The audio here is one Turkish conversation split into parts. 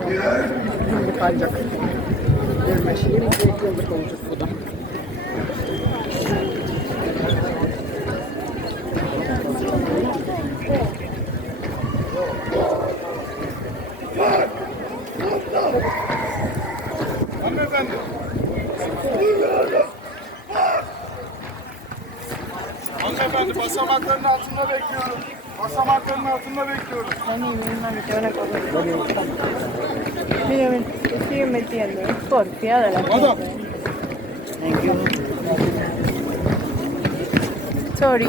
Yıllık ancak. 25 20 yıllık olacak bu da. Hanımefendi basamakların altında bekliyorum. Basamakların altında bekliyorum. Mira, me te sigue metiendo. Es porfiada la Adam. gente. Sorry.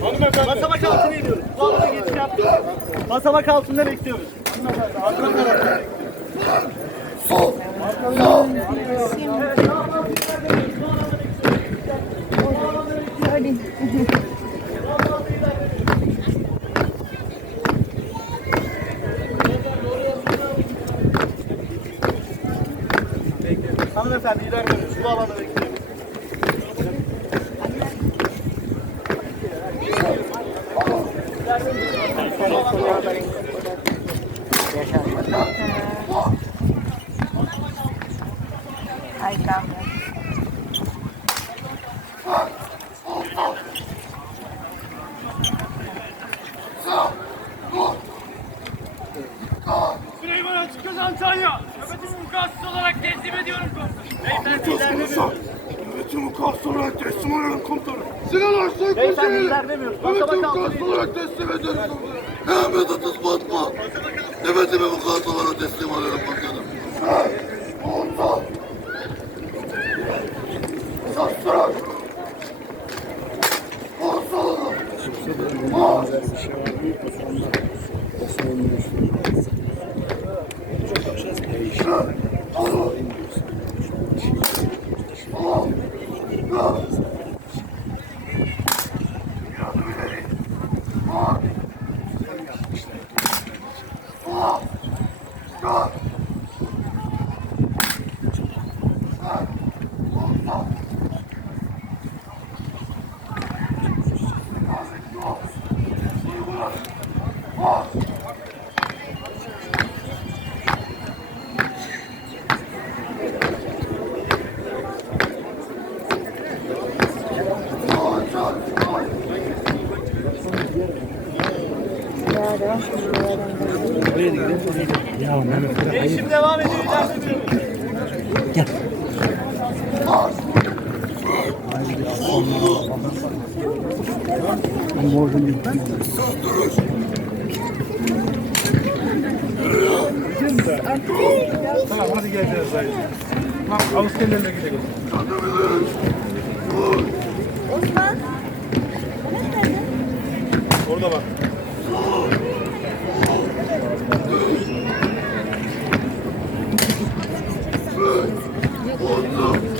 Hanımefendi. Basamak altına iniyoruz. Alana geçiş yaptık. Basamak altında bekliyoruz. Sorry. Hanımefendi ilerliyoruz. Bu alana bekliyoruz. Açıkköz Antalya. Nöbetim vukuatsız olarak teslim ediyorum komutanım. Beyefendi ilerlemiyoruz. Nöbetim vukuatsı olarak teslim oluyorum komutanım. Sinan Arslan Beyefendi ilerlemiyoruz. Basamak Nöbetim altına vukuatsı iniyoruz. olarak teslim ediyorum komutanım. Ahmet Atıs Batma. Nöbetimi vukuatsı olarak teslim alıyorum komutanım. Komutan. Sastırın. Konsolum. Değişim devam ediyor. ilerlemiyoruz. Tamam hadi geleceğiz dayı. Tamam Avustralya'ya gidelim. Osman. Orada bak. Osman.